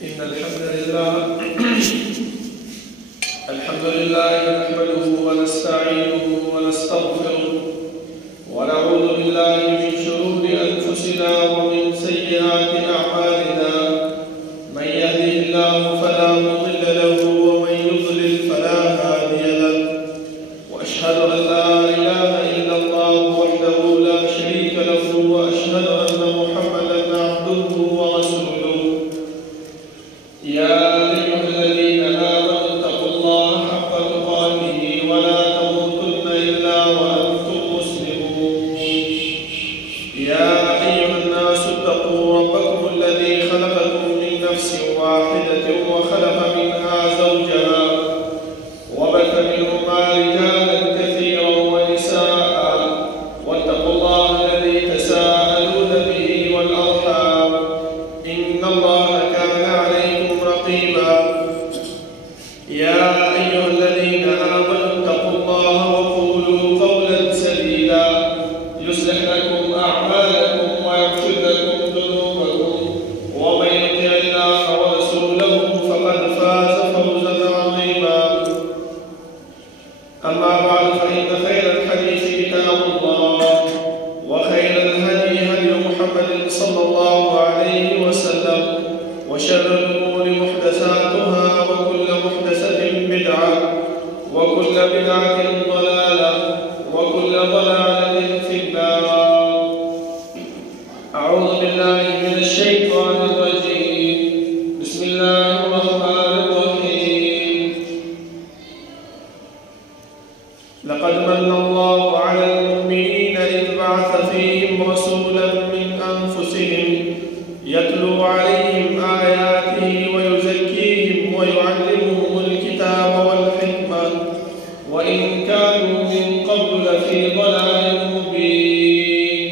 إن الحمد لله نحمده ونستعينه ونستغفره ونعوذ بالله من شرور أنفسنا ومن سيئات أعمالنا. من يهده الله فلا مضل له ومن يضلل فلا هادي له، وأشهد أن لا إله إلا الله وحده لا شريك له، وأشهد أن محمدا عبده ورسوله. يا أيها الذين آمنوا اتقوا الله حق تقاته ولا تموتن إلا وأنتم مسلمون. يا أيها الناس اتقوا ربكم الذي خلقكم من نفس واحدة وخلق منها زوجها وبث منهما رجالا كثيرا ونساء، واتقوا الله الذي تساءلون به والأرحام إن الله كان عليكم رقيبا. يا أيها الذين آمنوا اتقوا الله وقولوا قولا سديدا يصلح لكم أعمالكم ويغفر لكم ذنوبكم، ومن يطع الله ورسوله فقد فاز فوزا عظيما. أما بعد، فإن خير الحديث كتاب الله، وخير الهدي هدي محمد صلى الله عليه وسلم، وشر الأمور محدثاتها، وكل محدثة بدعة، وكل بدعة ضلالة، وكل ضلالة في النار. أعوذ بالله من الشيطان الرجيم. بسم الله الرحمن الرحيم. لقد من الله على المؤمنين إذ بعث فيهم رسولا من أنفسهم يتلو عليهم آياته ويزكيهم ويعلمهم الكتاب والحكمة وإن كانوا من قبل لفي ضلال مبين.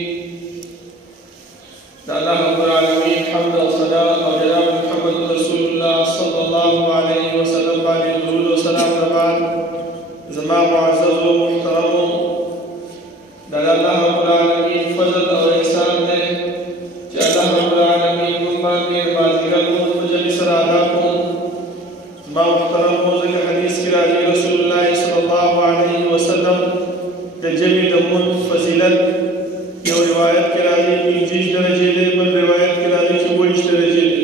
الله رب العالمين حمد وصلاة وجلال محمد رسول الله صلى الله عليه وسلم بعد الدرود والسلام بعد زمان معزز ومحترم. الله رب العالمين فضل وإحسان له چې الله رب العالمین موږ باندې بازیګرو مجلس راغاکو. ما محترم موزه حدیث کې راځي رسول الله صلی الله علیه وسلم د جمع د مون فضیلت یو روایت کې راځي 25 درجه دی، بل روایت کې راځي 24 درجه دی.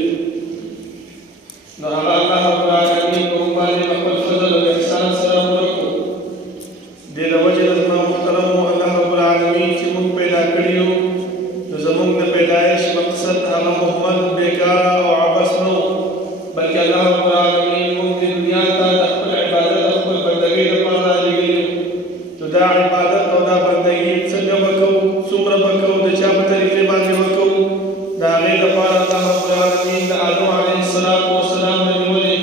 نو هغه الله رب العالمین موږ باندې خپل فضل او احسان سره ورکړو. د وجه د محترم الله رب العالمین چې موږ پیدا کړیو، زمون د پیدایش مقصد هغه محمد بیکاره او عبث نو، بلکې الله رب العالمین موږ د دنیا ته د خپل عبادت او خپل بندګۍ لپاره رالیږلي. نو دا عبادت او دا بندګي څنګه وکړو، څومره وکړو، د چا په طریقې باندې وکړو، د هغې لپاره الله رب العالمین د آدم علیه السلام نه نیولې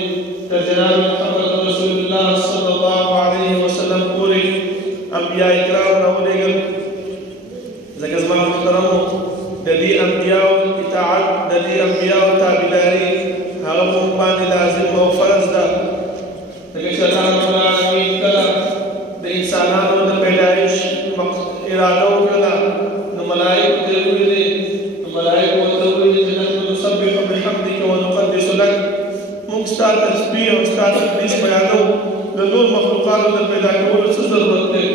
تر جناب محمد رسول الله صلی الله علیه وسلم پورې انبیاء کرام راولېږل. ځکه زما محترمو د دې انبیاءو اطاعت، د دې انبیاءو تابعداري هغه موږ باندې لازم او فرض ده. ځکه چې الله رب العالمین کله د انسانانو د پیدایش اراده وکړله، نو ملایکو ته یې وویلې، نو ملایکو ورته وویلې چې نحن نسبح بحمدک ونقدس لک، موږ ستا تسبیح او ستا تقدیس بیانوو. د نور مخلوقاتو د پیدا کولو څه ضرورت دی؟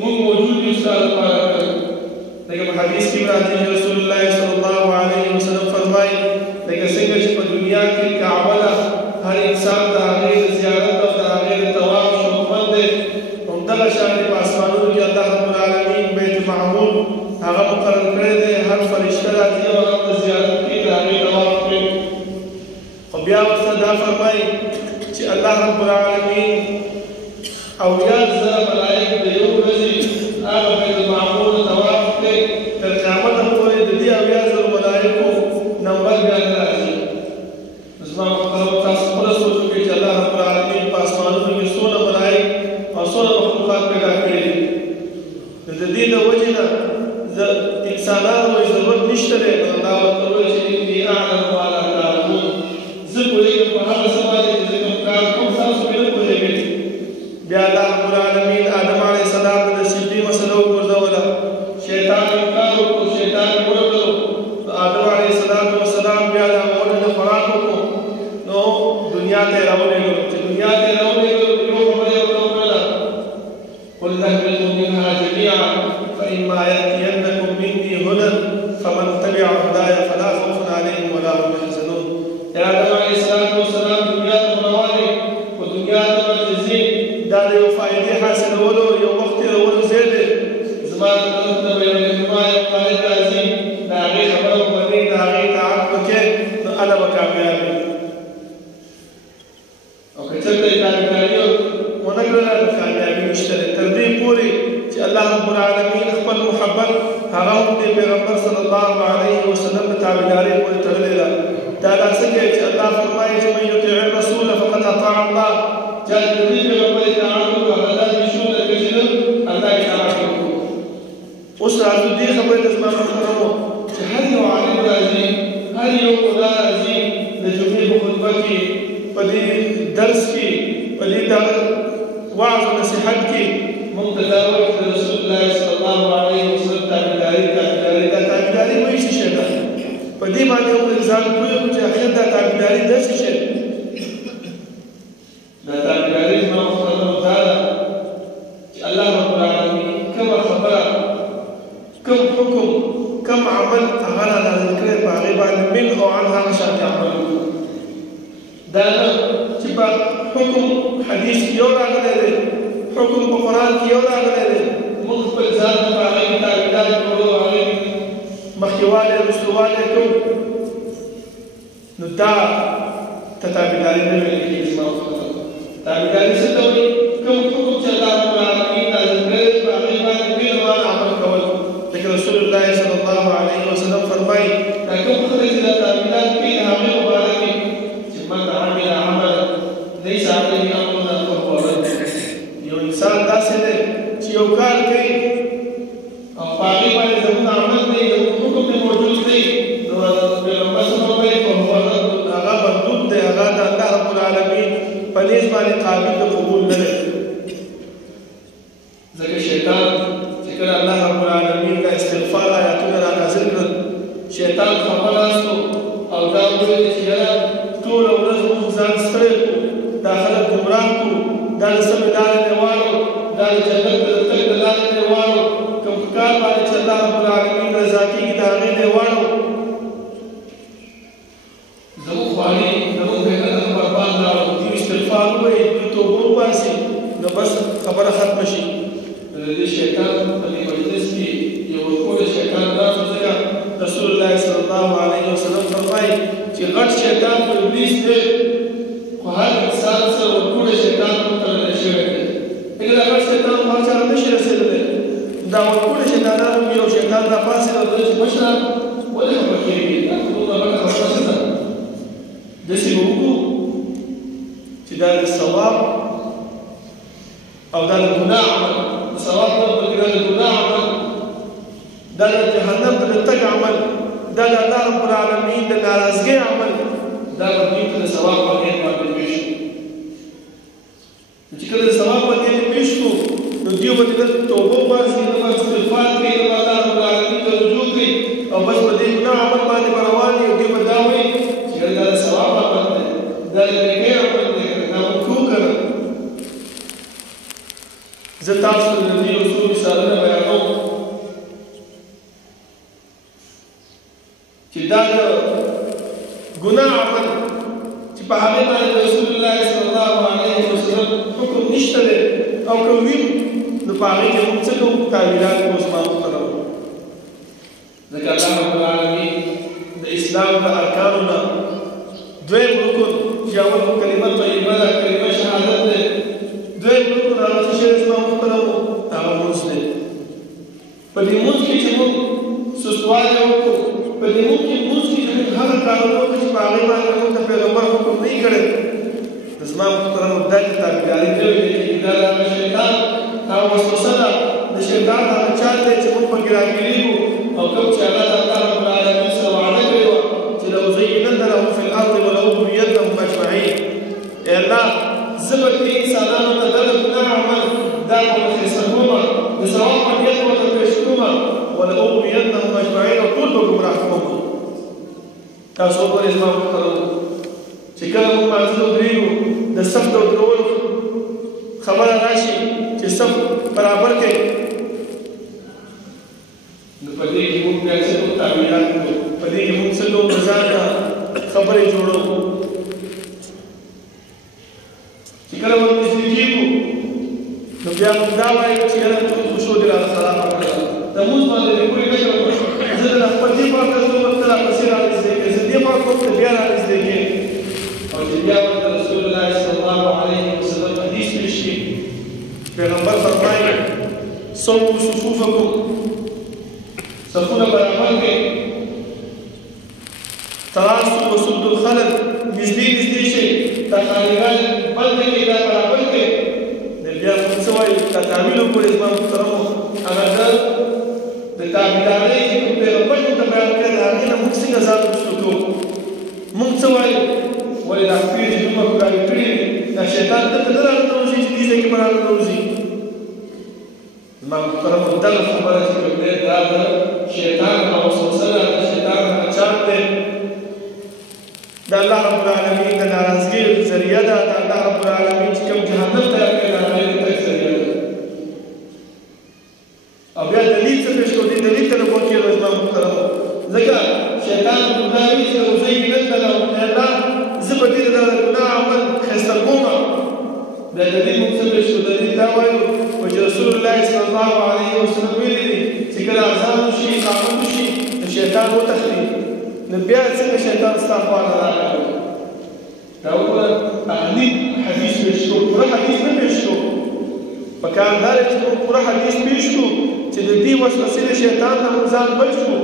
موږ موجود یو ستا لپاره کوو. لکه په حدیث کې راځي رسول الله صلی الله علیه وسلم فرمایي لکه څنګه چې په دنیا کې کعبه ده، هر انسان د هغې د زیارت او د هغې د طواف شوقمند دی، همدغه شان په اسمانونو کې الله رب العالمین بیت معمور هغه مقرر کړی دی. هر فرشته راځي او هغه په زیارت کې د هغې طواف کوي. خو بیا ورته دا فرمایي چې الله رب العالمین اویا زره ملایکو د یو ورځې هغه بیت معمور طواف کوي، تر قیامته پورې د دې اویا زره ملایکو نمبر بیا نه راځي. زما محترمو تاسو خپله سوچ وکړئ چې الله رب العالمین په اسمانونو کې څومره ملایک او څومره مخلوقات پیدا کړي دي. نو د دې د وجې نه د انسانانو ضرورت نشته دی. الله ورته وویل چې اني اعلم ما لا تعلمون، زه پوهېږم په هغه څه باندې چې زه کوم کار کوم، تاسو پرې نه پوهېږئ. بیا الله رب العالمین هله به کامیاب وي او که چېرته یې تابعداري ونه کړله نو کامیابي نشته دی تر دې پورې چې الله رب العالمین خپل محبت هغه هم د پیغمبر صلی الله علیه وسلم د تابعدارۍ پورې تړلې ده دا داسې کوي چې الله فرمایي چې من یطیع الرسول فقد اطاع الله چا چې د دې پیغمبر اطاعت وکړو هغه داسې شو لکه چې الله اطاعت وکړو اوس راځو دې خبرې ته زما محترمو چې هر یو عالم راځي هر یو ملا راځي د جمعې په خطبه کې په دې درس کې په دې وعظ او نصیحت کې موږ ته دا وایي چې رسول الله صلی الله علیه وسلم تابعداري دا تابعداري وایي چې شی ده په دې باندې موږ ځان پوهېږو چې اخر دا تابعداري داسې شی ده دا تابعداري زما محترمو دا ده چې الله رب العالمین کومه خبره کوم حکم کوم عمل هغه را نازل کړی په هغې باندې من او عن هغه شان عمل وکړو دا نه چې په حکم حدیث کې یو راغلی دی حکم په قرآن کې یو راغلی دی موږ خپل ځان ته په هغې کې تابعداري کوو هغې کې مخکېوالی وروستوالی کوو نو دا ته تابعداري نه ویل کېږي زما ورته تابعداري څه ته وایي کوم حکم چې الله رب العالمین نازل کړی دی په هغې باندې بالوال عمل کول لکه رسول الله صلی الله علیه وسلم فرمایي دا کوم خلک چې دا تابعدار کوي د هغې مبارک کې چې من عمل عملا ليس عليه امرنا فهو رد یو انسان داسې دی چې یو کار کوي او په هغې باندې زموږ عمل دی زموږ حکم دی موجود دی نو پیغمبر صلی الله علیه وسلم فهو رد هغه مردود دی هغه د الله رب العالمین په نیز باندې قابل د قبول نه دی ځکه شیطان چې کله الله رب العالمین د استغفار آیاتونه را نازل کړل شیطان خفه ناست او دا وویل چې یاره ټوله ورځ موږ ځان ستړی کړو دا خلک ګمراه کړو دا د سمې لارې نه واړو دا د جنت د تګ د لارې نه واړو کوم کار باندې چې الله رب العالمین رضا کېږي د هغې نه واړو زموږ خواري زموږ بهتره برباد راوړو دوی استغفار ووایي دوی توبه وباسي نو بس خبره ختمه شي د دې شیطان په دې مجلس کې یو ورکوړی شیطان راسو ځکه رسول الله صلی الله علیه وسلم فرمایي چې غټ شیطان په ابلیس دی خو هر انسان سره ورکوړی شیطان هم تړلی شوی دی لکه دا غټ شیطان خو هر چا ته نشي رسېدلی دا ورکوړی شیطانان هم یو شیطان راپاڅېد او چې مشره ولې خفه کېږي دا خو دومره غټه خبره څه ده داسې به وکړو چې دا د ثواب او دا د ګناه عمل د ثواب نه بلکې دا د ګناه عمل دا د جهنم ته د تګ عمل دا د الله رب العالمین د ناراضګۍ عمل دا به دوی ته د ثواب په نیت باندې پېښ کړو چې کله د ثواب په نیت پېښ کړو نو دوی به دلته توبه وباسي نه به استغفار کوي نه به الله رب العالمین ته رجوع کوي او بس په دې ګناه عمل باندې به روان وي او دوی به دا وایي چې دا د ثواب عمل دی دا د نیکۍ عمل دی دا موږ کوو که نه زه تاسو ته د دې یو څو مثالونه بیانوم چې دا د ګناه عمل چې په هغې باندې رسول الله صلی الله علیه وسلم حکم نشته دی او که وي نو په هغې کې موږ څه کوو تعبیرات کوو زما محترمو ځکه الله رب العالمین د اسلام د ارکانو نه دویم رکن چې اول خو کلمه طیبه ده کلمه شهادت دی دویم رکن هغه څه شی زما محترمو هغه لمونځ دی په دې لمونځ کې چې موږ سستوالی وکړو په دې موږ کې لمونځ کې چې موږ هغه کارونه وکړو چې په هغې باندې موږ د پیغمبر حکم نه وي کړی زما محترمو دا چې تابعداري نه وي کېږي دا د هغه شیطان هغه وسوسه ده د شیطان هغه چال دی چې موږ پکې راګېرېږو او کوم چې هغه د الله رب العالمین سره وعده کړې وه چې لأزینن لهم فی الارض ولأغوینهم اجمعین ای الله زه به دې انسانانو ته دا د ګناه عمل دا به ورخیسته کومه د ثواب په نیت ورته پېښ کومه ولأغوینهم اجمعین او ټول به ګمراه کوم تاسو وګورئ زما محترمو چې کله موږ مانځه ته ودرېږو د صف د ودرولو خبره راشي چې صف برابر کړئ نو په دې کې موږ بیا څه کوو تعبیرات کوو په دې کې موږ څه کوو د ځان نه خبرې جوړوو چې کله ورنږدې کېږو نو بیا موږ دا وایو چې یاره ټول خوشو دې راته خرابه کړله د لمونځ باندې دې پورې نه کړم زه د خپل دې خوا ته ځم ته راپسې رانږدې کړې زه دې خوا وکړو ته بیا رانږدې کېږي او چې بیا ورته رسول الله صلی الله علیه وسلم حدیث پیش کړي پیغمبر فرمایي صووا صفوفکم صفونه برابر کړئ تراصوا وسدوا الخلل نږدې شئ دا خالیګان بند کړئ دا برابر کړئ بیا موږ څه وایو دا تعمیل وکړئ زما محترمو هغه د تابعدارۍ چې کوم پیغمبر موږ ته بیان کړی د هغې نه موږ څنګه ځان وشلو کوو موږ څه وایو ولې دا پیر چې دومره ښکاري کړي دا شیطان دلته نه راننوځي چې دې ځای کې به راننوځي زما محترمو دغه خبره چې کوم دی دا د شیطان او وسوسه ده د شیطان اچاک دی د الله رب العالمین د ناراضګۍ ذریعه ده د الله رب العالمین چې کوم جهنم تیار کړی د هغې د تګ ذریعه ده او بیا دلیل څه پیش کړو دې دلیل ته نه پوه کېږو زما محترمو ځکه شیطان ګناه وي چې روزۍ مې نه کړله الله زه به دې د ګناه عمل ښایسته کومه بیا دلیل موږ څه پیش کړو دلیل دا وایو چې رسول الله صلی الله علیه وسلم ویلي دي چې کله اذان وشي اقامت وشي نو شیطان وتښتي نو بیا څنګه شیطان ستا خواته راغلی دا وګوره اهلي حدیث پیش کړو پوره حدیث نه پیش کړو پکار دا دی چې موږ پوره حدیث پیش کړو چې د دې وسوسې د شیطان نه موږ ځان بچ کړو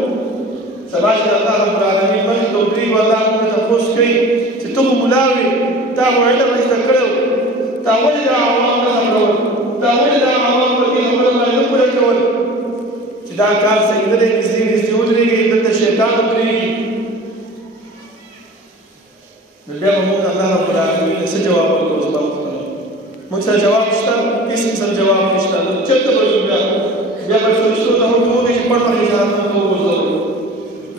سبا چې الله رب العالمین مخې ته ودرېږي الله موږ ته تپوس کوي چې ته خو ملا وې تا خو علم زده کړی و تا ولې دا عوام نه خبرول تا ولې دا عوام په دې خبره باندې نه پوره کول چې دا کار صحیح نه دی نږدې ودرېږي دلته شیطان ودرېږي نو بیا به موږ الله رب العالمین څه جواب ورکړو زما محترم موږ سره جواب شته هېڅ قسم جواب نشته نو چېرته به ځو بیا به فرشتو ته حکم وکړي چې پټ مخې جهنم ته وغورځوو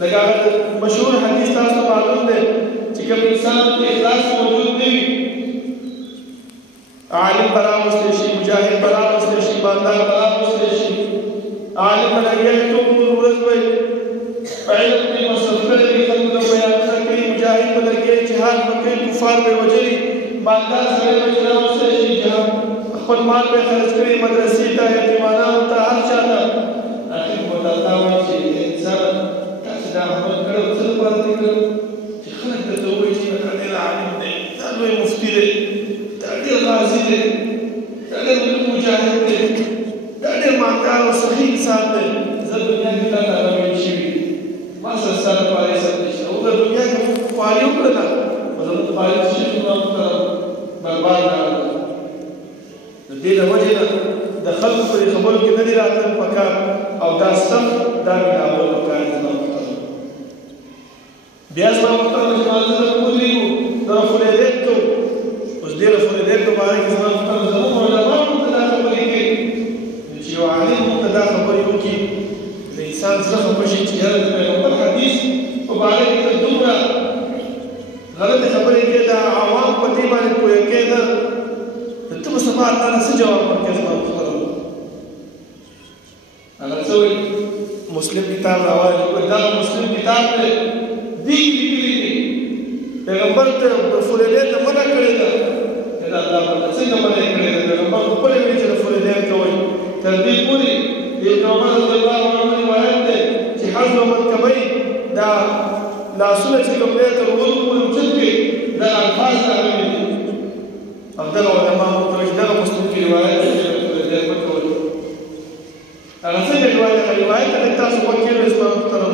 لکه هغه مشهور حدیث تاسو ته معلوم دی چې کوم انسان کې اخلاص موجود نه وي عالم به راوستلی شي مجاهد به راوستلی شي ایماندار به راوستلی شي عالم به لګیا وي ټول ورځ به په علم کې مصرف کړی وي خلکو ته بیانونه کوي مجاهد به لګیا وي جهاد به کوي کفار به یې وژلي ایماندار سړی به چې راوستلی شي جهاد خپل مال به یې خرڅ کړي مدرسې ته یتیمانانو ته هر چا ته اخر به ورته الله وایي چې انسانه تاسې دا عمل کړی څه لپاره دې کړی چې خلک درته ووایي چې دا ډېر عالم دی دا لوی مفتي دی دا ډېر غازي دی دا ډېر لوی مجاهد دی دا ډېر مالدار او صحیح انسان دی زه دنیا کې تا ته هغه ویل شوي ما سره ستا لپاره هېڅ نشته وګوره دنیا کې موږ خواري وکړله خو زموږ خواري څه شي زما محترم برباد راغله د دې له وجې نه د خلکو په دې خبرو کې نه دي راتلل پکار او دا سخت دا ملاول پکار دي زما محترم بیا زما محترم چې مانځه ته ودرېږو د رفولېدو اوس دې رفولېدو باره کې زما محترم زموږ علما موږ ته دا خبرې کوي چې یو عالم موږ ته دا خبرې وکړي د انسان زړه خفه شي چې یاره د پیغمبر حدیث په باره کې ته دومره غلطې خبرې کوې دا عوام په دې باندې پوهېږې نه ته به سبا الله نه څه جواب ورکړې زما محترم هغه څه وایي مسلم کتاب راوړی دا مسلم کتاب دی دې کې لیکلي دي پیغمبر ته رفولېدې ته منع کړې ده دا الله پاک څنګه منع کړې ده پیغمبر خپله ویلي چې رفولېدې کوئ تر دې پورې د ابن عمر رضی الله عنه روایت دی چې حزم منکبۍ دا لاسونه چې کوم دی تر ورو پورې اوچت کړي دا الفاظ راغلي دي او دغه علما موږ ته وایي دغه مسلم کې روایت دی چې رفولېدې مه کوئ هغه څنګه روایت لږ تاسو وکړئ زما محترم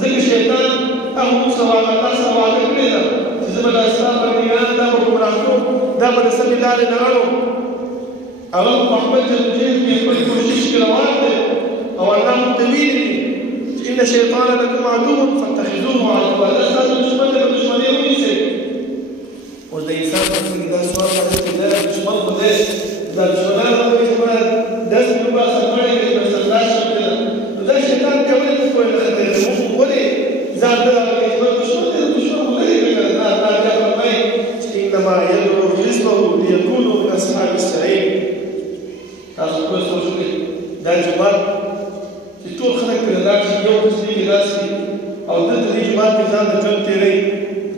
ځکه شیطان هغه موږ سره وعده تاسو سره وعده کړې ده چې زه به دا اسلام بندګان دا به ګمراه کړم دا به د سمې لارې نه اړم هغه په خپل جدوجهد کې خپل کوشش کې روان دی او الله موږ ته ویلي دي چې ان شیطان لکم عدو فاتخذوه عدوا دا ستاسو دشمن دی په دشمنۍ ونیسئ اوس د انسان په ذهن کې دا سوال راځي چې دا دشمن خو دی دا دشمنان به وایي چې ما داسې وباسه مړی کړي چې استخلاص شم دی نو دا شیطان بیا ولې ته کوی نه خطرې دی موږ ولې ځان ته راغلی چې ما دشمن دی دشمن خو لرې کړه الله بیا فرمایي چې انما یدعو حزبه لیکونوا من اصحاب السعیر تاسو په سوچ وکړئ دا جومات چې ټول خلک پرې لاړ شي یو حزبي کې راسي او دلته دې جومات کې ځان د ژوند تېروي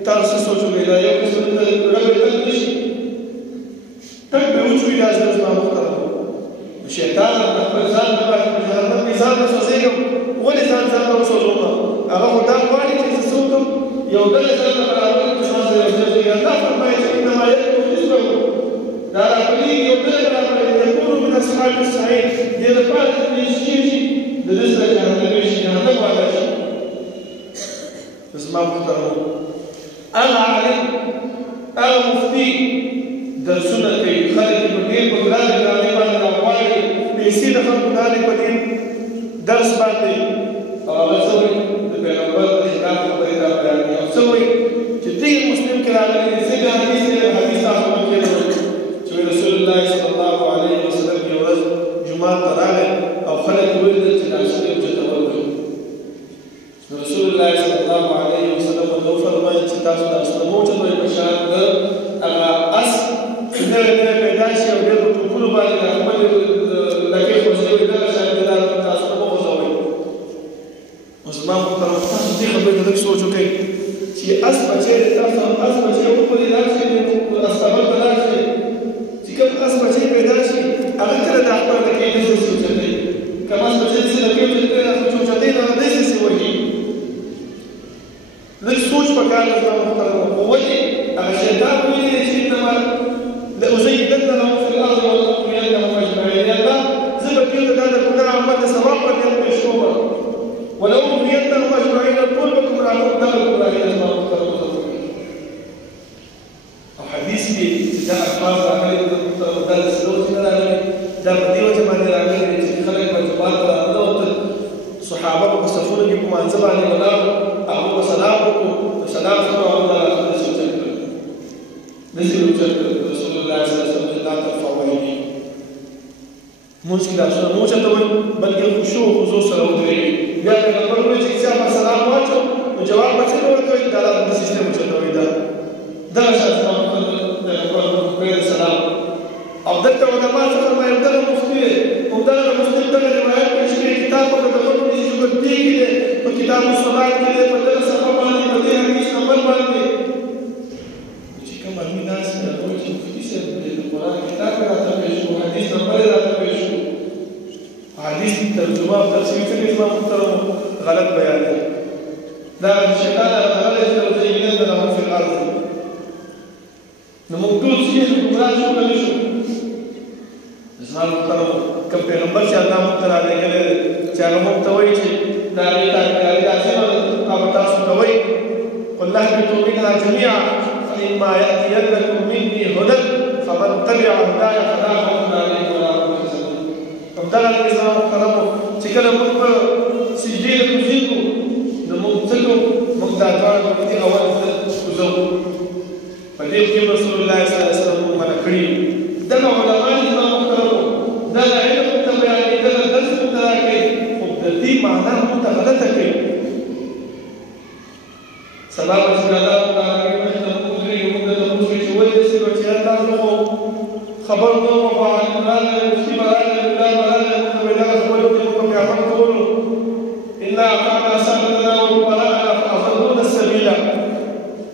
تاسو څه سوچ وکړئ دا یو قسم دلته رګ تګ نه شي تګ به وچوي دا زړه زما محترم شیطان د خپل ځان لپاره په جهنم کې ځان نه سوځېږم ولې ځان نه وسوځوم هغه خو دا غواړي چې زه څه وکړم یو ډله سره د برابر قسمت سره یو ځای کېږي. الله فرمایي چې انما یدعو حزبه، دا راپلېږي یو ډله برابر یکونو من اصحاب السعیر، دې لپاره چې نږدې شي د ده سره جهنمي شي، جهنم والا شي. زما محترمو، هغه عالم هغه مفتي درسونه کوي، خلک یې په ډېر په ګرانې ګرانې باندې راغواړي، پیسې د خلکو دالې په دې درس باندې، او هغه څه وایي د پیغمبر د خلاف خبرې دا بیانوي، او څه وایي چې دې مسلم کې راغلي دي. ځکه حدیث تاسو مخکې چې رسول الله صلی الله علیه وسلم یوه ورځ جومات ته راغی او خلک یې ولیدل چې دا څه اوچتول کوي. رسول الله صلی الله علیه وسلم ورته وفرمایل چې تاسو دا څه مه اوچتوئ په شان د هغه اس چې نوی نوی پیدا شي او ډېر په ټوپونو باندې د خپلې لکۍ خوځوي، دغه شان دا تاسو مه غورځوئ. اوس زما محترمو، تاسو دې خبرې ته لږ سوچ وکړئ چې اس بچی دی، تاسو هم اس بچی وپلې لاړ شئ، استقبال ته لاړ شئ، چې کوم اس بچی پیدا شي هغه کله دا خپله لکۍ داسې اوچتوي. کوم اس بچی داسې لکۍ اوچتوي، هغه چې اوچتوي نو هغه داسې وهي. لږ سوچ پکار دی زما محترمو. خو ولې هغه شیطان ویلي دی چې انما لأزينن لهم في الأرض ولأغوينهم أجمعين. یا الله زه به دوی ته دا د ګناه عمل د ثواب په نیت پېښ کوم، ولأغوينهم أجمعين، ټول به ګمراهان دغه ګمراهي ده زما محترمو. او حدیث کې چې دا الفاظ راغلي دي محترمو، دا داسې ډول چې نه راغلي، دا په دې وجه باندې راغلي دي چې خلک به جومات ته راننوتل، صحابه به په صفونو کې په مانځه باندې ولاړ وو، هغوی به سلام وکړو، د سلام څخه هغوی به راسره داسې اوچت کړل، داسې اوچت کړل. رسول الله صلی الله علیه وسلم لا ترفعوا أیدیکم، مونځ کې لاسونه مه اوچتوئ، بلکې خشوع او خضوع سره ودرېږئ. بیا پیغمبر وویل چې چا به سلام واچو نو جواب به څنګه ورکوئ؟ دا د سیستم اوچتوئ. دغه شان زما پیغمبر وویل سلام. او دلته علما څه فرمایي؟ همدغه مفتي دی، همدغه مسلم دغه روایت پېښ کړي، کتاب په دغه نیسي چې ګردې کې دی، په کتاب الصلاة کې دی، په دغه صفحه باندې، په دې حدیث نمبر باندې چې کوم علمي ناست دی هغه وایي چې مفتي صاحب د قرآن کتاب یې راته پېښ کړو، حدیث نمبر یې راته پېښ کړو. حدیث ترجمه او تفسیر څنګه زما محترمو غلط بیان دی. دا شیطان هغه راغلی چې لأزينن لهم في الأرض. نو موږ ټول چې ګمراه شو که نه شو؟ زما محترمو، کوم پیغمبر چې الله موږ ته رالېږلی دی چې هغه موږ ته وایي چې د هغې تابعداري لازمه ده، هغه تاسو کوئ. قل اهبطوا منها جميعا فإما يأتينكم مني هدى فمن تبع هداي فلا خوف عليهم ولا هم يحزنون. همدغه رنګې زما محترمو چې کله موږ په سجدې ته کوزېږو نو موږ څه کوو؟ موږ دا دواړه په دې اول کوزو. په دې کې رسول الله صلی الله علیه وسلم موږ منع کړي یو. دغه علما دي زما محترمو، دغه علم موږ ته بیانوي، دغه درس موږ ته راکوي، خو د دې معنا موږ ته غلطه کوي. سبا به چې الله تعالی مخې ته موږ ودرېږو، موږ درته پوښتنه چې ولې داسې وه چې یاره تاسو خو خبر نه وم، خو عالم راغلی، مفتي به راغلی، ملا به راغلی، موږ ته به یې دغه خبرې وکړې، موږ به پرې عمل کولو. انا أطعنا سادتنا وكبراءنا فأضلونا السبيل.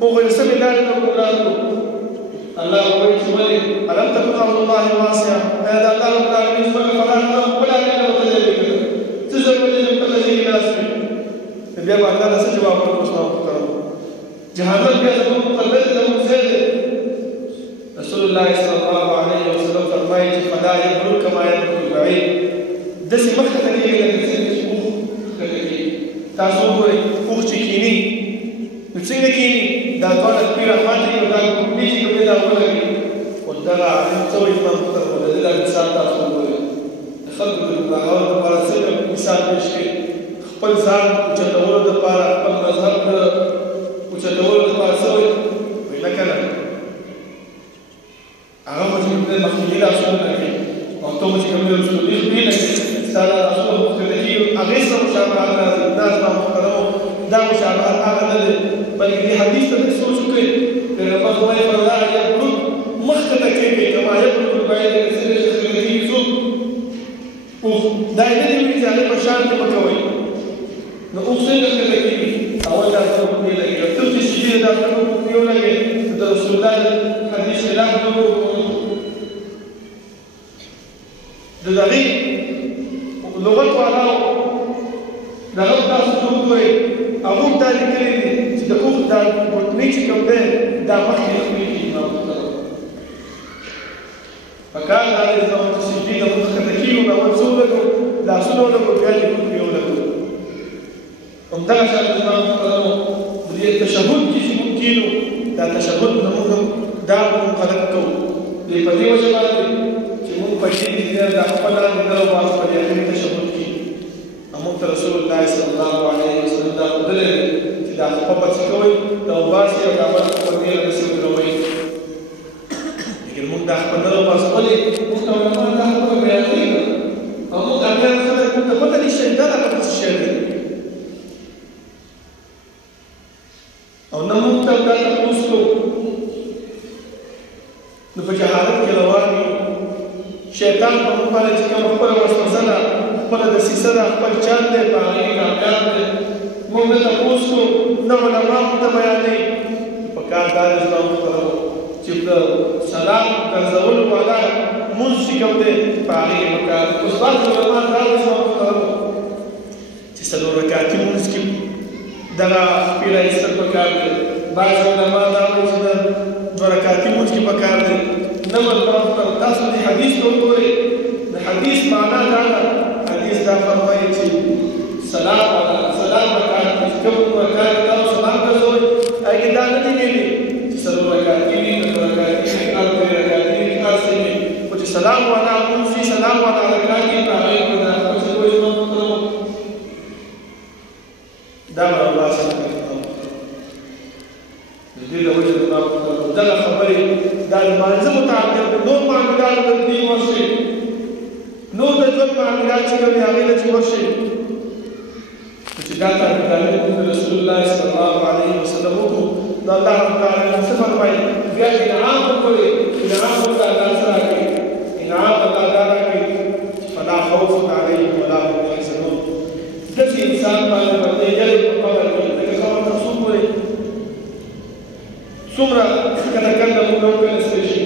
موږ یې سمې لارې نه ګمراه کړو. الله وایي چې ولې ألم تكن أرض الله واسعة، آیا د الله رب العالمین ځمکه پراخه نه وه؟ بله هغې نه ورته ځای کړه، څه ضرورت دی چې په دغه ځای کې ناست وي؟ بیا به الله له څه جواب ورکړو؟ زما محترمو، جهنم بیا زموږ مقدر دی، زموږ ځای دی. رسول الله صلی الله علیه وسلم فرمایي چې فلا یبلغ کما یبلغ البعید، داسې مه ښکته کېږئ لکه څنګه چې اوښ ښکته کېږي. تاسو وګورئ اوښ چې کښېني نو څنګه کښېني؟ دا دواړه پښې راخواته کړي او دا ګوتې چې کومې دا ولګوي. خو دغه عالم څه وایي زما محترمو؟ د دې دا مثال تاسو وګورئ، د خلکو د ګمراهولو لپاره څنګه مثال پېښ کړي، خپل ځان اوچتولو دپاره، خپل مذهب د اوچتولو دپاره څه وایي؟ وایي نه که نه هغه به چې کوم دی مخکیني لاسونه نه کوي، او ته به چې کوم دی رسولي خولې نه کوي، ستا دا لاسونه به ښکته کېږي، هغې سره مشابهت راځي. دا زما محترمو دا مشابهت هغه نه دی، بلکې دې حدیث ته لږ سوچ وکړئ. پیغمبر وایي فلا یبلغ، مه ښکته کېږئ کما یبلغ البعید، لکه څنګه چې ښکته کېږي څوک؟ اوښ. دا یې نه دي ویلي چې هغې په شان کې مه کوئ. نو اوښ څنګه ښکته کېږي؟ اول دا سره پښې لګېږي، او تر چې سجدې دا سره پښې ولګېږي د رسول الله حدیث خلاف نه وکړو. د دغې لغت والاو دغه تاسو ته وګورئ، هغوی دا لیکلي دي چې د اوښ دا ګوتمۍ چې کوم دی دا مخکې خپلې کېږي زما محترم پکار دا دی زما چې سجدې ته مونږ ښکته کېږو نو اول څه ولګوو لاسونه ولګوو بیا دې ګوتمۍ ولګوو همدغه شان زما محترمو د دې تشهد کې چې مونږ کېنو دا تشهد زمونږ دا مونږ غلط کوو دې په دې وجه باندې چې مونږ په دې کې دا خپل نه وباسو په دې اخري تشهد کې موږ ته رسول الله صلی الله علیه وسلم دا ودلې چې دا خپل څه کوي دا وباسي او دا په دې رسول کوي لیکن موږ دا خپل نه وباسو ولې موږ ته علماء دا خبره بیان کوي او موږ هغه خبره کوم ته پته نشته دا څه شی دی او نو موږ ته دا تاسو نو په جهالت کې روان یو شیطان په موږ باندې چې کوم خپل وسوسه ده خپل دسیسه ده خپل چل دی په هغې کامیاب دی موږ ته تاسو نه علما موږ ته بیانوي په کار دا دی زما محترمو چې د سلام ګرځولو والا مونځ چې کوم دی په هغې کې پکار دی اوس بعض علما دا دی زما محترمو چې څلور رکعتي مونځ کې دغه شپې راایستل پکار دی بعض علما دا وایي چې د دوه رکعتي مونځ کې پکار دی نه محترم تاسو دې حدیث ته وګورئ د حدیث معنا دا ده حدیث دا فرمایي چې سلام رکعت چې کوم رکعت تاسو سلام ګرځوئ هغې کې دا نه دي ویلي چې څلور رکعتي وي که دوه رکعتي وي که درې رکعتي وي هر څه وي خو چې سلام والا مونځ وي سلام والا رکعت وي په هغې کې دا خپل څه کوي زما محترمو دا به الله څخه کوي د دې له وجې زما محترمو دغه خبرې دا د لمانځه متعلق نور معاملات د دین ورشي نور د ژوند معاملات چې کوم هغې ته چې ورشي چې دا تعلیم رسول الله صلی الله علیه وسلم وکړو نو الله رب العالمین څه فرمایي بیا انعام وکړئ انعام ورته الله څه راکړي انعام الله دا راکړي فلا خوف علیهم ولا هم یحزنون داسې انسان باندې یرې په قبر کې لکه خبر تاسو وګورئ څومره کله کله موږ وکړلی شي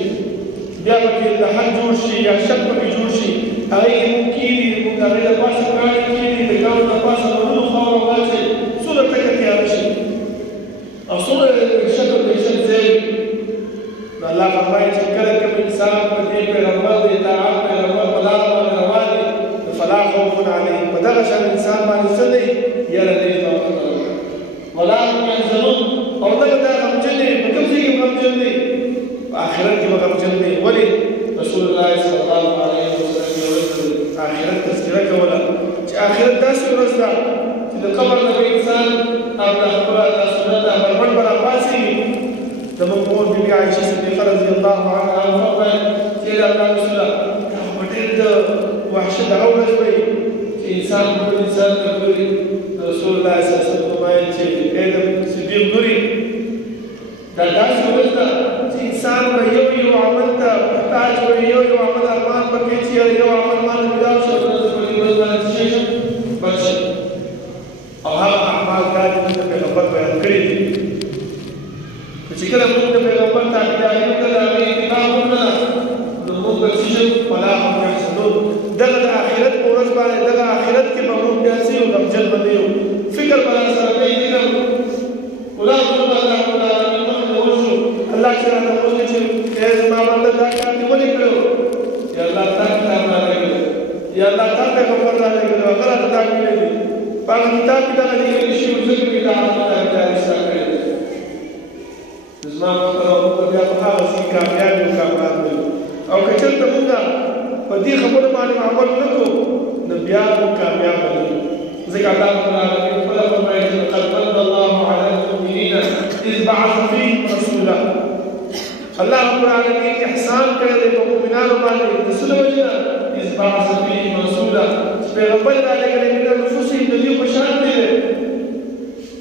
بیا پکې لحد جوړ شي یا شک پکې جوړ شي هغې کې موږ کېني موږ د هغې د پاسه کاڼي کېني د ګاونډ د پاسه مړونو خاوره واچوي څومره ټکه تیاره شي او څومره شک او دهشت ځای وي نو الله فرمایي چې کله کوم انسان په دې پیغمبر د اطاعت پیغمبر په لاره باندې روان دی نو فلا خوف علیهم په دغه شان انسان باندې څه دی یره دی ولا هم یحزنون او نه دا غمجن دی په کوم ځای کې غمجن دی په آخرت کې به غمجن دی ولې رسول الله صلی الله علیه وسلم آخرت تذکره کوله چې آخرت داسې ورځ ده چې د قبر نه به انسان او د خپله د سنت بربنډ به راپاڅېږي زموږ مور بیبي عایشه صدیقه رضی الله عنها وفرمایل چې د الله رسوله دا په ډېر د وحشت دغه ورځ به وي چې انسان بل انسان ته ګوري رسول الله صلی الله علیه وسلم فرمایل چې ای د صدیق لورې دا داسې ورځ ده چې انسان به یو عمل ته محتاج وي یو عمل ارمان پکې چې یو عمل باندې مدام شي په دې ورځ باندې څه شي بچ شي او هغه اعمال دا چې د پیغمبر بیان کړي دي چې کله موږ د پیغمبر تابعداري وکړو هغې اتباع وکړله نو موږ به څه شو ولا هم یحزنون دغه د آخرت په ورځ باندې دغه آخرت کې به موږ بیا څه یو غمجن به نه یو فکر به راسره کوي فکر ولا موږ الله رب العالمین مخکې وشو الله چې راته وویل چې ای زما بنده دا کار دې ولې کړو یا الله تا کتاب رالېږلی یا الله تا پیغمبر رالېږلی هغه راته دا ویلي دي په هغه کتاب کې دغه لیکلي شوي ځکه مې دا تابعداري ستا کړې ده زما محترم موږ بیا په هغه ځای کامیاب یو کامران نه یو او که چېرته موږ په دې خبرو باندې عمل نه کړو نو بیا موږ کامیاب نه یو ځکه الله رب العالمین خپله فرمایي چې لقد من الله علی المؤمنین اذ بعث فیهم رسولا الله رب العالمین احسان کړی دی په مؤمنانو باندې د څه له وجې نه اذ بعث فیهم رسولا چې پیغمبر یې رالېږلی من انفسهم د دوی په شان دی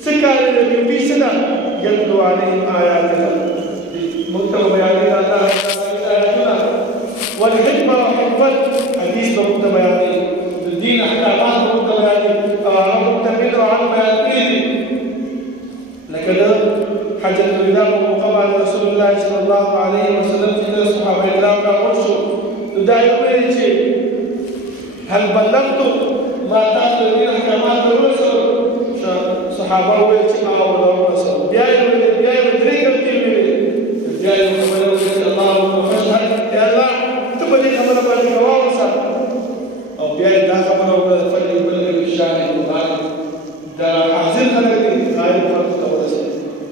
څه کار یې د دوی څه ده یتلو علیهم آیاتنا موږ ته به بیانوي د الله آیاتونه والحکمه او حکمت حدیث به موږ ته بیانوي د دین احکامات به موږ ته بیانوي او هغه موږ ته بل او عن بیان کړي دي لکه د حجة الوداع په موقع باندې رسول الله صلی الله علیه وسلم چې د صحابه کرام راغونډ شو نو دا یې وویل چې هل بلغتم ما تاسو د دین احکامات ورسول صحابه وویل چې ورسوه بیا یې درې ګلتې ویلې بیا یې خبره وکړه چې اللهم فاشهد یا الله ته په دې خبره باندې ګواه اوسه او بیا یې دا خبره وکړه فلیبلغ الشاهد الغائب دا حاضر خلک دي غایب خلکو ته ورسوي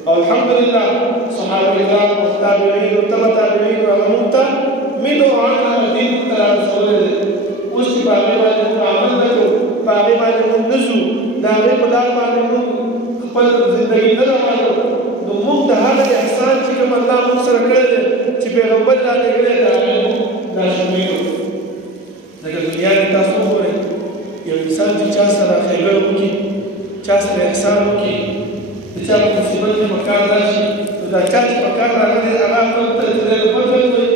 او الحمدلله صحابه کرام او تابعین او تبع تابعین هغه موږ ته منو عنها دین ته رسولی دی اوس چې په هغې باندې موږ عمل نه کوو په هغې باندې موږ نه ځو د هغې په لار باندې موږ خپل زندګي نه روانو نو موږ د هغه احسان چې کوم الله موږ سره کړی دی چې پیغمبر رالېږلی دی د هغې موږ ناشکري کوو لکه دنیا کې تاسو وګورئ یو انسان چې چا سره ښېګړه وکړي چا سره احسان وکړي د چا په مصیبت کې په کار راشي نو دا چا چې په کار راغلی هغه خپل ته چې دی بد رد وایي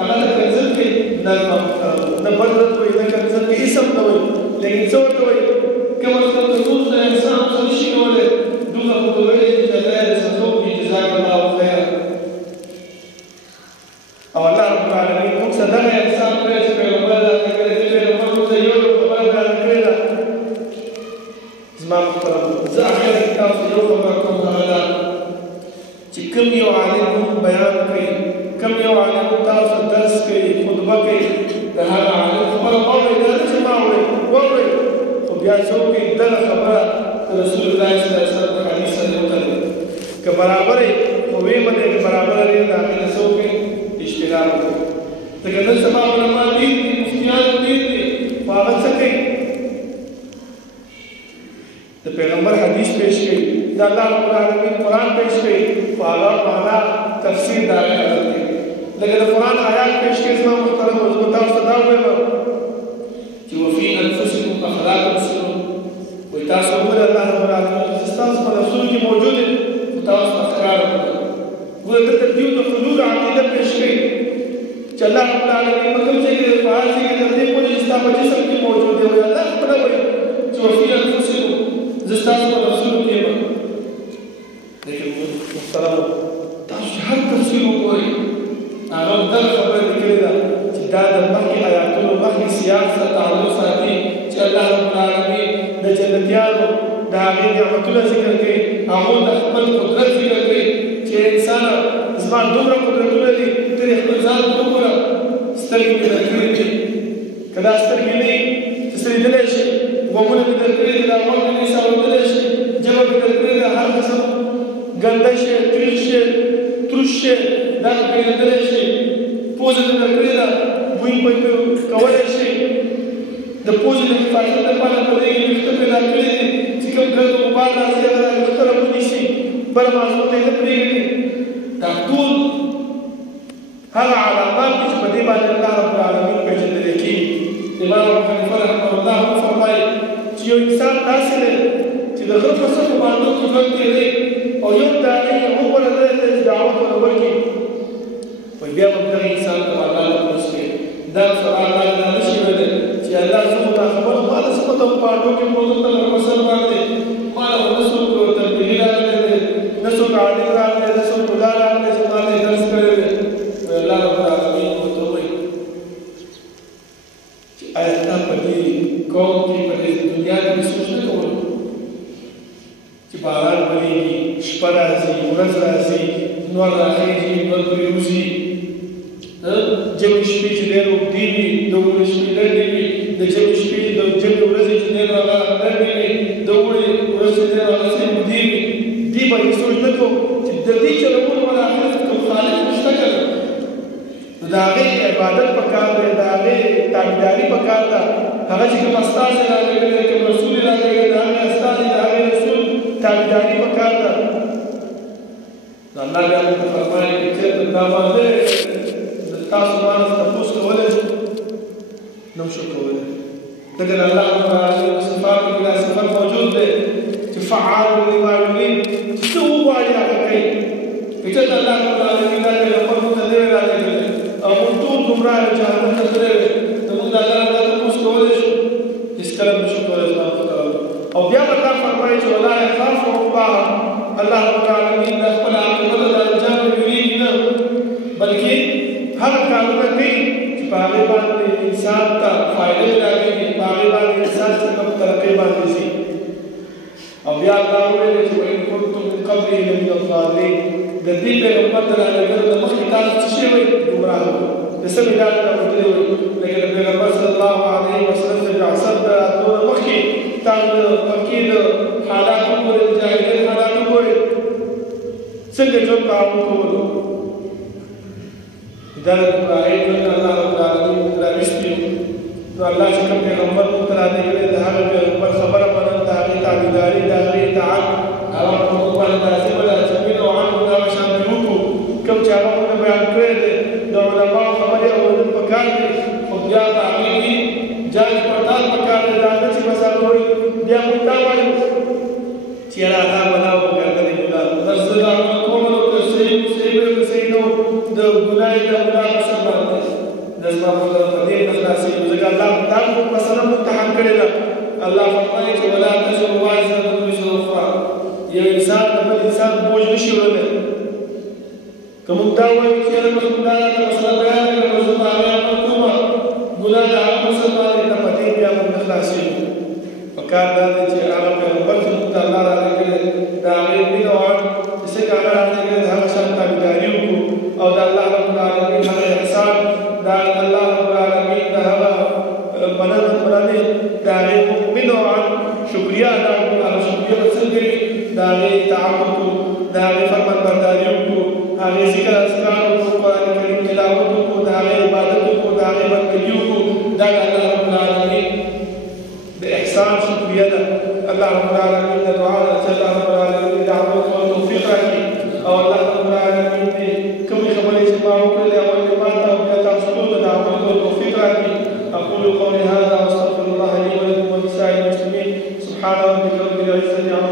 هغه ته کنځل کوي نه بد رد وایي نه کنځل کوي هېڅ هم نه وایي لیکن څه ورته وایي کوم وخت ته زموږ د انسان څه نه شي کولی دومره خو به ویلې چې الله دې څه وکړي جزاک الله خیرا او الله رب العالمین موږ سره دغه احسان کړی چې پیغمبر راته کړی دی پیغمبر موږ ته یو خبره بیان کړې ده زما محترم زه اخر کې تاسو یو خبره کوم هغه ده چې کوم یو عالم بیان کوي کوم یو عالم تاسو درس کوي خطبه کوي د هغه عالم خبره واورئ دا نه چې ما واورئ خو بیا څوک دغه خبره رسول الله صلی الله علیه وسلم په حدیث سره وکړي که برابر یې خو ویې باندې که برابر دی د هغې نه څوک اشتغال وکړي ځکه نن سبا علما ډېر دي مفتیان ډېر دي خو هغه څه کوي د پیغمبر حدیث پیش کوي د الله رب العالمین قرآن پیش کوي خو هغه معنا تفسیر د هغې غلط کوي لکه د قرآن آیات پیش کوي زما محترم زه به تاسو ته دا ووایم چې وفي انفسکم افلا تبصرون وایي تاسو وګورئ الله رب العالمین چې ستاسو په نفسونو کې موجود دی خو تاسو ته ښکاره وکړئ ګوره دلته دیو د حضور عقیده پیش کوي چې الله رب العالمین په کوم ځای کې په هر ځای کې تر دې پورې چې ستا په جسم کې موجود دی وایي الله خپله وایي چې وفي انفسکم زه ستاسو په نفسونو کې یم لیکن محترمو تاسو چې هر تفسیر وګورئ هغه دغه خبره لیکلې ده چې دا د مخکې آیاتونو مخکې سیاق سره تعلق ساتي چې الله رب العالمین د جنتیانو د هغې نعمتونه ذکر کوي هغو د خپل قدرت ذکر کوي چې انسانه زما دومره قدرتونه دي ته دې خپل ځان ته وګوره سترګې مې درکړې دي که دا سترګې نه وي چې څه لیدلی شي غوږونه مې درکړي دي دا غوږ مې نشي اورېدلی شي ژبه مې درکړې ده هر قسم ګنده شی تریخ شی تروش شی دا مې پېژندلی شي پوزه مې درکړې ده بوی به کولی شي د پوزې د حفاظت لپاره په دې کې ویښته پیدا کړي دي چې کوم ګرد و غبار راځي هغه دا ویښته راونیسي بله مازغو ته یې نه پرېږدي دا ټول هغه علامات دي چې په دې باندې الله رب العالمین پېژندلی کېږي امام ابو حنیفه رحمه الله هم فرمایي چې یو انسان داسې دی چې د غره په څخه باندې کې ژوند تېری او یو دانې یې وغوره دی چې دعوت ورته وکړي وایي بیا به دغه انسان ته الله تپوس کوي دا سوال دا نه شي ویلی چې الله زه خو دا خبره ما داسې پته په پاڼو کې موضوع ته لکه مثل باندې ما له خو نه څوک تبلیغي راغلی دی نه څوک عالم راغلی نه څوک ملا راغلی چې ما ته یې درس کړی دی وایي الله رب العالمین ورته ووایي چې آیا تا په دې قوم کې په دې دنیا کې سوچ نه کولو چې باران وریږي شپه راځي ورځ راځي نور راخېږي نور پرېوځي جمع شپې چې دی نو اوږدې وي د اوړي شپې لنډې وي د جمع شپې د جمع ورځې چې دی نو هغه لنډې وي د اوړي ورځ چې دی نو هغه څه اوږدې وي دې باندې سوچ نه کوو چې د دې چلولو باندې آخر کوم خالق شته که نه نو د هغې عبادت پکار دی د هغې تابعداري پکار ده هغه چې کوم استازی راغلی دی کوم رسول یې راغلی د هغې استازي د هغې رسول تابعداري پکار ده نو الله بیا موږ ته فرمایي چې چېرته دا باندې تاسو باندې تپوس کولی نو شو کولی ځکه د الله رب العالمین په صفاتو کې دا صفت موجود دی چې فعال لما یرید چې څه وغواړي هغه کوي که چېرته الله رب العالمین دا پیغمبر موږ ته نه وی رالیږلی او موږ ټول ګمراه یو جهنم ته تللی وی نو موږ د الله نه دا تپوس کولی شو هېڅکله نه شو کولی او بیا به دا فرمایي چې ولا یخاف عقباها الله رب العالمین د خپل عاقبت د انجام نه ویرېږي نه بلکې هغه کارونه کوي چې په هغې باندې انسان ته فایدې راکوي په هغې باندې انسان څنګه په ترقۍ باندې ځي او بیا الله وویل د دې پیغمبر ته راغلل د مخکې تاسو څه شی وایي ګمراه د سمې لارې نه وتلي وایي لکه د پیغمبر صلی الله علیه وسلم د بعثت د راتلو مخکې تاسو د مکې د حالاتو ګورئ د جاهلیت حالاتو ګورئ څنګه ژوند به هغوی کولو دا د ګمراهۍ ژوند الله رب العالمین موږ راویستي نو الله چې کوم پیغمبر موږ ته رالېږلی د هغه پیغمبر خبره منل د هغې تابعداري د هغې اطاعت هغه په موږ باندې لازمه ده چې مینه او عنه دا به شانتې وکړو کوم چې هغه موږ بیان کړی دی د علماو خبرې اورېدل پکار دي خو بیا په هغې کې جاج پړتال پکار دی دا نه چې بس هغه وایي بیا موږ دا وایو چې یاره دا ګناه وکړه که د ګناه بس زه دا عمل کوم نو که صحیح وي صحیح وي که صحیح نه د ګناه یې د ګناه په سر باندې دا زما په دې نه خلاصېږي ځکه الله دا مسله متحد کړې ده الله فرمایي چې ولا تزر وازرة وزر أخرى یو انسان د بل انسان بوج نشي وړلی که موږ دا وایو چې یاره موږ ګناه راته مسله بیان کړه نو زه په هغې عمل کومه ګناه د هغه مسل باندې نه په دې بیا موږ نه خلاصېږو پکار دا دی چې هغه پیغمبر چې موږ ته الله رالېږلی د هغې مینه او اړ چې څنګه هغه رالېږلی د هغه شان تابعداري وکړو او د الله رب العالمین هغه احسان د الله رب العالمین د هغه مننې د هغې مؤمن او اړ شکریه ادا کړو هغه شکریه به څنګه وي د هغې اطاعت وکړو د هغې فرمانبرداري وکړو هغې ذکر اذکار وکړو قرآن کریم تلاوت وکړو د هغې عبادت وکړو د هغې بندګي وکړو دا د الله رب العالمین د احسان شکریه ده الله رب العالمین د دعا ده چې الله رب العالمین د عمل کولو توفیق راکړي او الله رب العالمین دې کومې خبرې چې ما وکړلې اول دې ما ته او بیا تاسو ټولو ته د عمل کولو توفیق راکړي أقول قولي هذا وأستغفر الله لي ولكم ولسائر المسلمين سبحان ربك رب العزة عما